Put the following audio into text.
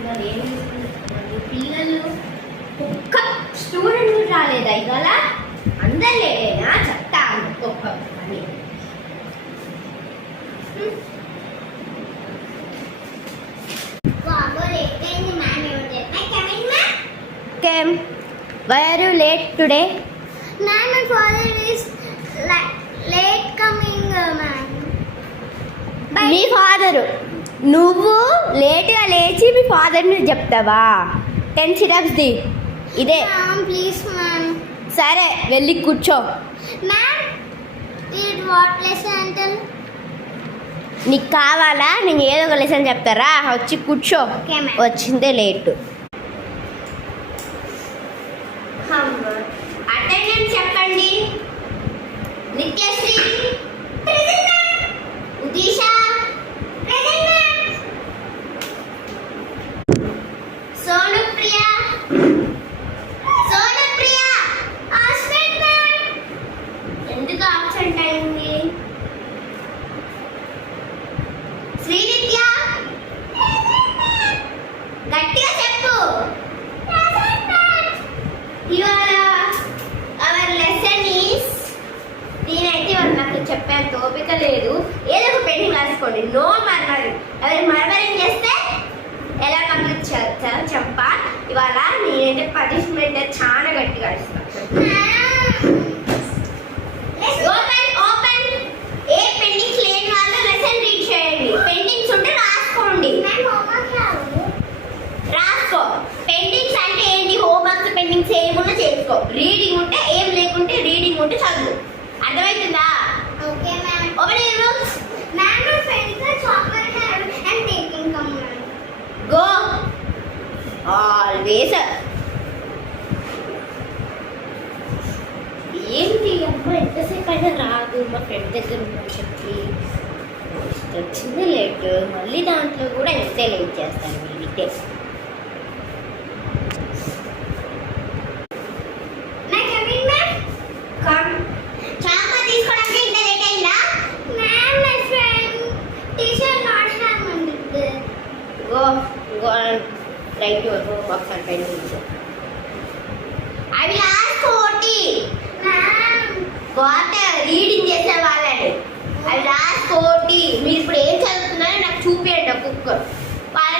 పిల్లలు ఏం చేస్తున్నారు? పిల్లలు ఒక్క స్టూడెంట్ కూడా రాలేదా ఇవాళ? అందరు లేదేనా? చెప్తా ఒక్క అని. Came. Why are you late today? Ma'am, my father is late coming, ma'am. మీ ఫాదరు నువ్వు లేట్గా లేచి మీ ఫాదర్ని చెప్తావా? 10 సిరప్స్ ది ఇదే. Ma'am, please, ma'am. సరే వెళ్ళి కూర్చో. Ma'am, read what lesson until? నీకు కావాలా? నేను ఏదో ఒక లెసన్ చెప్తారా? వచ్చి కూర్చో. Okay, ma'am. వచ్చిందే లేటు. అటెండెన్స్ చెప్పండి. నిత్యశ్రీ ఉదీష సోనుప్రియ ఎందుకు ఆబ్సెంట్ అయింది? శ్రీనిత్య గట్టిగా చెప్పు. ఇవాళ అవర్ లెసన్ ఈస్, నేనైతే ఇవాళ నాకు చెప్పేంత ఓపిక లేదు. ఏదో ఒక పెయింటింగ్ రాసుకోండి. No murmuring. ఎవరి మర్మరింగ్ చేస్తే ఎలా కంప్లీట్ చేస్తారో చెప్పా. ఇవాళ నేనైతే పనిష్మెంట్ చాలా గట్టిగా ఇస్తాను. ఓపెన్. ఏ పెండింగ్స్ లేని వాళ్ళు లెసన్ రీడ్ చేయండి. పెండింగ్స్ ఉంటే రాసుకోండి. రాసుకో. పెండింగ్స్ అంటే ఏంటి? హోంవర్క్స్ పెండింగ్స్ ఏమున్నా చేసుకో. రీడింగ్ ఉంటే ఏం లేకుంటే రీడింగ్ ఉంటే చదువు. అర్థమవుతుందా? Okay, ma'am. Open your books. Ma'am, my friends are chocolate hair and taking come, ma'am. Go. Always. ఏంటి అమ్మ ఎంతసేపు అయినా రాదు, మా ఫ్రెండ్ దగ్గర ఉందని చెప్పి వచ్చింది లేట్. మళ్ళీ దాంట్లో కూడా ఎంతే లేట్ చేస్తాను వీడితే. Go and write your homework and pendings. I will ask OT. Ma'am. What reading చేసే వాళ్ళని I will ask OT. మీరు ఇప్పుడు ఏం చదువుతున్నారో నాకు చూపించండి. కుక్క వాళ్ళ